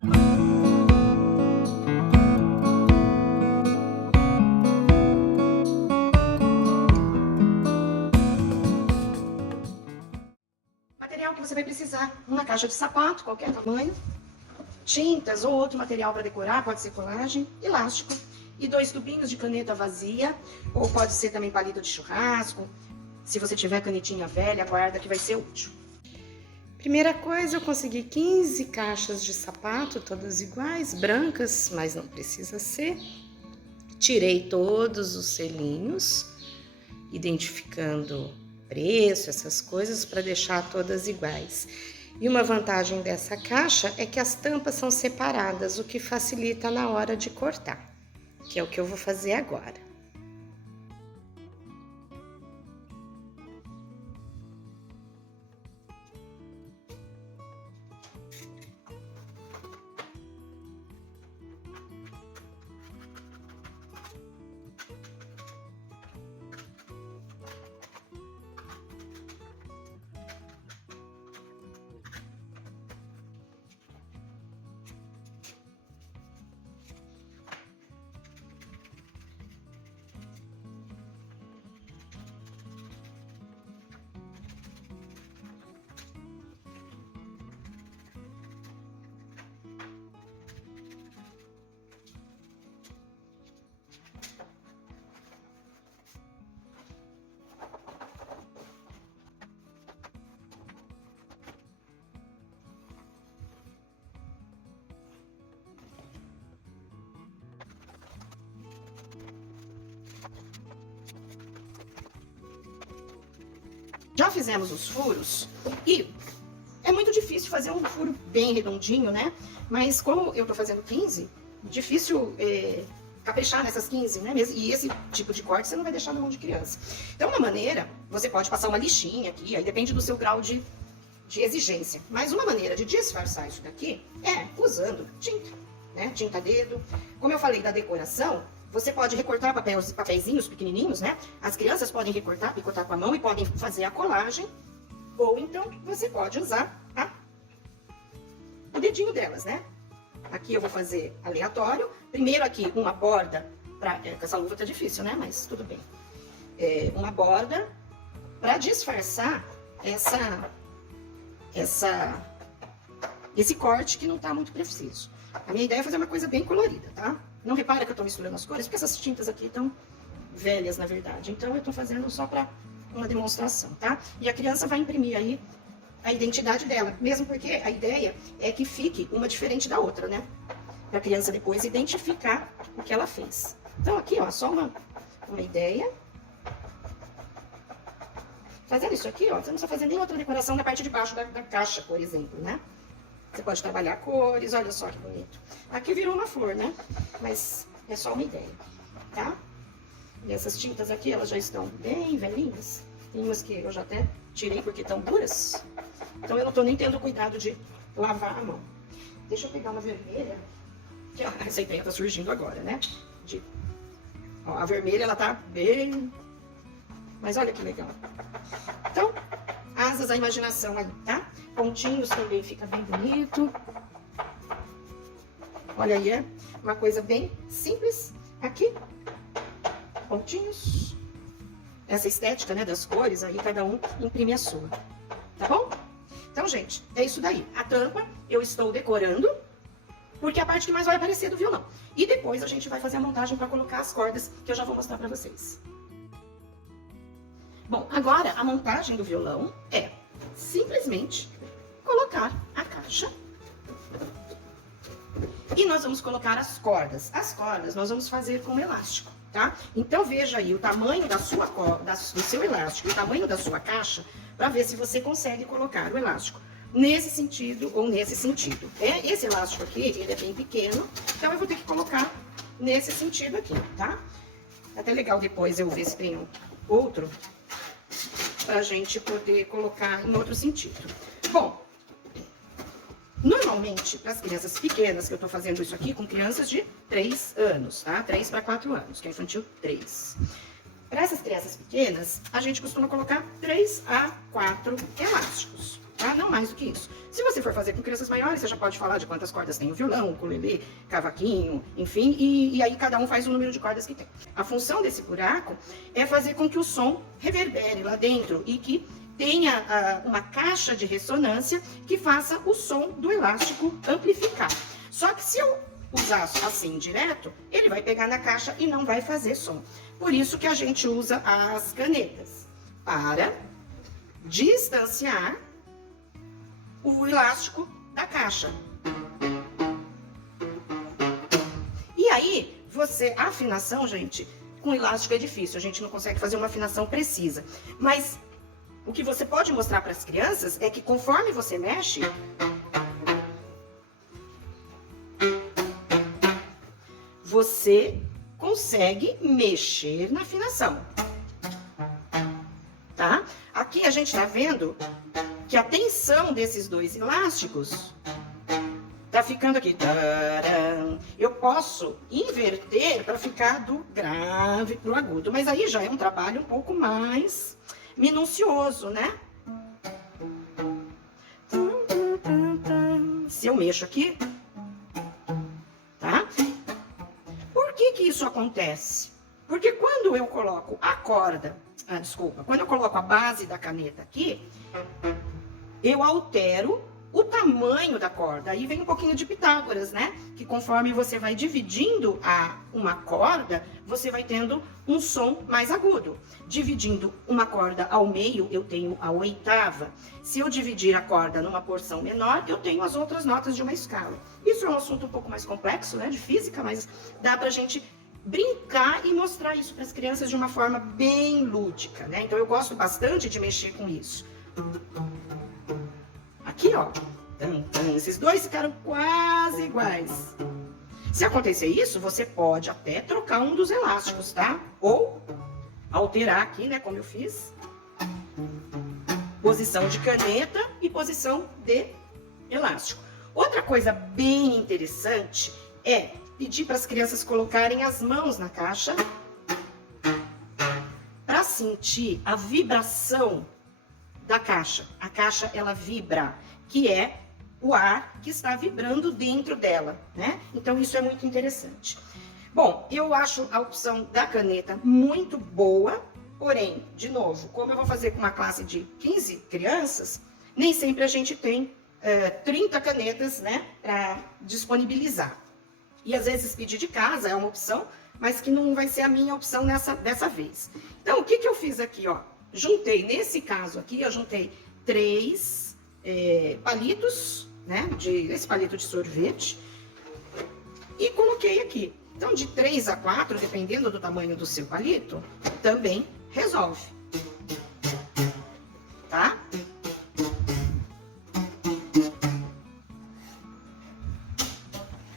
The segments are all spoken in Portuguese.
Material que você vai precisar: uma caixa de sapato, qualquer tamanho, tintas ou outro material para decorar, pode ser colagem, elástico e 2 tubinhos de caneta vazia, ou pode ser também palito de churrasco. Se você tiver canetinha velha, guarda que vai ser útil. Primeira coisa, eu consegui 15 caixas de sapato, todas iguais, brancas, mas não precisa ser. Tirei todos os selinhos, identificando preço, essas coisas, para deixar todas iguais. E uma vantagem dessa caixa é que as tampas são separadas, o que facilita na hora de cortar, que é o que eu vou fazer agora. Já fizemos os furos e é muito difícil fazer um furo bem redondinho, né? Mas como eu tô fazendo 15, difícil caprichar nessas 15, né? E esse tipo de corte você não vai deixar na mão de criança. Então, uma maneira, você pode passar uma lixinha aqui, aí depende do seu grau de exigência. Mas uma maneira de disfarçar isso daqui é usando tinta, né? Tinta dedo. Como eu falei da decoração, você pode recortar papeizinhos pequenininhos, né? As crianças podem recortar, picotar com a mão e podem fazer a colagem. Ou então, você pode usar o dedinho delas, né? Aqui eu vou fazer aleatório. Primeiro aqui, uma borda. Com essa luva tá difícil, né? Mas tudo bem. Uma borda para disfarçar esse corte que não tá muito preciso. A minha ideia é fazer uma coisa bem colorida, tá? Não repara que eu tô misturando as cores, porque essas tintas aqui estão velhas, na verdade. Então, eu tô fazendo só pra uma demonstração, tá? E a criança vai imprimir aí a identidade dela, mesmo porque a ideia é que fique uma diferente da outra, né? Pra criança depois identificar o que ela fez. Então, aqui, ó, só uma ideia. Fazendo isso aqui, ó, você não precisa fazer nem outra decoração na parte de baixo da caixa, por exemplo, né? Você pode trabalhar cores, olha só que bonito. Aqui virou uma flor, né? Mas é só uma ideia, tá? E essas tintas aqui, elas já estão bem velhinhas. Tem umas que eu já até tirei porque estão duras. Então eu não tô nem tendo cuidado de lavar a mão. Deixa eu pegar uma vermelha, que essa ideia tá surgindo agora, né? Ó, a vermelha, ela tá bem... Mas olha que legal. Então, asas à imaginação aí, tá? Pontinhos também fica bem bonito. Olha aí, é uma coisa bem simples. Aqui, pontinhos. Essa estética, né, das cores, aí cada um imprime a sua. Tá bom? Então, gente, é isso daí. A tampa eu estou decorando, porque é a parte que mais vai aparecer do violão. E depois a gente vai fazer a montagem para colocar as cordas, que eu já vou mostrar para vocês. Bom, agora a montagem do violão é simplesmente colocar a caixa e nós vamos colocar as cordas. As cordas nós vamos fazer com elástico, tá? Então veja aí o tamanho da sua corda, do seu elástico, o tamanho da sua caixa, para ver se você consegue colocar o elástico nesse sentido ou nesse sentido. Esse elástico aqui, ele é bem pequeno, então eu vou ter que colocar nesse sentido aqui, tá? É até legal depois eu ver se tem outro pra gente poder colocar em outro sentido. Bom, normalmente, para as crianças pequenas, que eu tô fazendo isso aqui com crianças de 3 anos, tá? 3 para 4 anos, que é infantil 3. Para essas crianças pequenas, a gente costuma colocar 3 a 4 elásticos. tá? Não mais do que isso. Se você for fazer com crianças maiores, você já pode falar de quantas cordas tem o violão, o ukulele, cavaquinho, enfim, e aí cada um faz o número de cordas que tem. A função desse buraco é fazer com que o som reverbere lá dentro e que tenha uma caixa de ressonância que faça o som do elástico amplificar. Só que se eu usar assim direto, ele vai pegar na caixa e não vai fazer som. Por isso que a gente usa as canetas, para distanciar o elástico da caixa. E aí, a afinação, gente, com elástico é difícil, a gente não consegue fazer uma afinação precisa. Mas o que você pode mostrar para as crianças é que conforme você mexe, você consegue mexer na afinação, tá? Aqui a gente tá vendo que a tensão desses dois elásticos tá ficando aqui. Taram. Eu posso inverter para ficar do grave pro agudo, mas aí já é um trabalho um pouco mais minucioso, né? Se eu mexo aqui, tá? Por que isso acontece? Porque quando eu coloco a corda, quando eu coloco a base da caneta aqui, eu altero o tamanho da corda. Aí vem um pouquinho de Pitágoras, né? Que conforme você vai dividindo uma corda, você vai tendo um som mais agudo. Dividindo uma corda ao meio, eu tenho a oitava. Se eu dividir a corda numa porção menor, eu tenho as outras notas de uma escala. Isso é um assunto um pouco mais complexo, né? De física, mas dá pra gente brincar e mostrar isso para as crianças de uma forma bem lúdica, né? Então eu gosto bastante de mexer com isso. Aqui, ó, esses dois ficaram quase iguais. Se acontecer isso, você pode até trocar um dos elásticos, tá? Ou alterar aqui, né, como eu fiz. Posição de caneta e posição de elástico. Outra coisa bem interessante é pedir para as crianças colocarem as mãos na caixa para sentir a vibração da caixa. A caixa, ela vibra, que é o ar que está vibrando dentro dela, né? Então, isso é muito interessante. Bom, eu acho a opção da caneta muito boa, porém, de novo, como eu vou fazer com uma classe de 15 crianças, nem sempre a gente tem 30 canetas, né, para disponibilizar. E às vezes pedir de casa é uma opção, mas que não vai ser a minha opção dessa vez. Então, o que eu fiz aqui, ó? Juntei, nesse caso aqui, eu juntei 3 palitos, né? Esse palito de sorvete. E coloquei aqui. Então, de 3 a 4, dependendo do tamanho do seu palito, também resolve. Tá?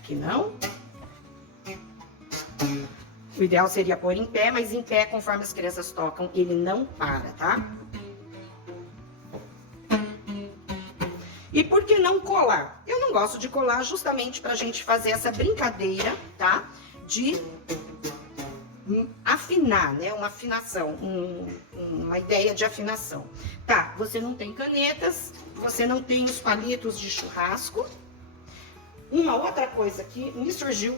Aqui não. O ideal seria pôr em pé, mas em pé, conforme as crianças tocam, ele não para, tá? E por que não colar? Eu não gosto de colar justamente pra gente fazer essa brincadeira, tá? De afinar, né? Uma afinação, uma ideia de afinação. Tá, você não tem canetas, você não tem os palitos de churrasco. Uma outra coisa que me surgiu,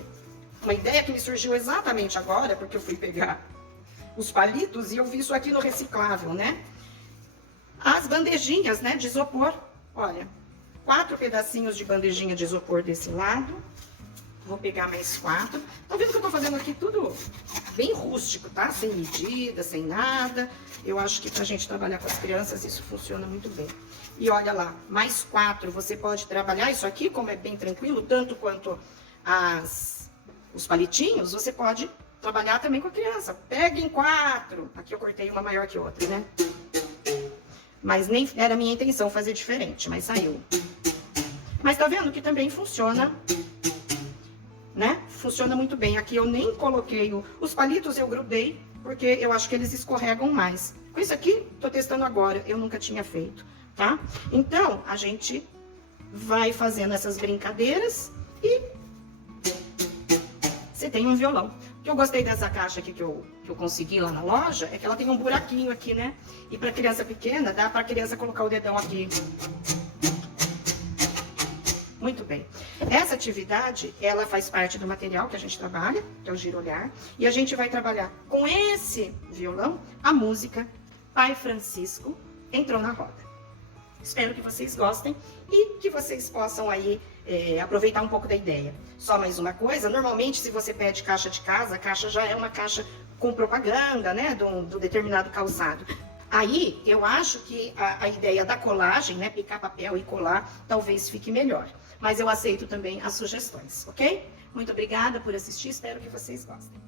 uma ideia que me surgiu exatamente agora, porque eu fui pegar os palitos e eu vi isso aqui no reciclável, né? As bandejinhas, né, de isopor. Olha, 4 pedacinhos de bandejinha de isopor desse lado. Vou pegar mais 4. Tá vendo que eu tô fazendo aqui tudo bem rústico, tá? Sem medida, sem nada. Eu acho que pra gente trabalhar com as crianças isso funciona muito bem. E olha lá, mais 4. Você pode trabalhar isso aqui, como é bem tranquilo, tanto quanto os palitinhos, você pode trabalhar também com a criança. Peguem 4. Aqui eu cortei uma maior que outra, né? Mas nem era a minha intenção fazer diferente, mas saiu. Mas tá vendo que também funciona, né? Funciona muito bem. Aqui eu nem coloquei os palitos, eu grudei, porque eu acho que eles escorregam mais. Com isso aqui, tô testando agora, eu nunca tinha feito, tá? Então, a gente vai fazendo essas brincadeiras e você tem um violão. O que eu gostei dessa caixa aqui que eu consegui lá na loja é que ela tem um buraquinho aqui, né? E para criança pequena, dá para a criança colocar o dedão aqui. Muito bem. Essa atividade, ela faz parte do material que a gente trabalha, que é o Giro Olhar. E a gente vai trabalhar com esse violão, a música Pai Francisco Entrou na Roda. Espero que vocês gostem e que vocês possam aí aproveitar um pouco da ideia. Só mais uma coisa, normalmente se você pede caixa de casa, a caixa já é uma caixa com propaganda, né, do determinado calçado. Aí, eu acho que a ideia da colagem, né, picar papel e colar, talvez fique melhor. Mas eu aceito também as sugestões, ok? Muito obrigada por assistir, espero que vocês gostem.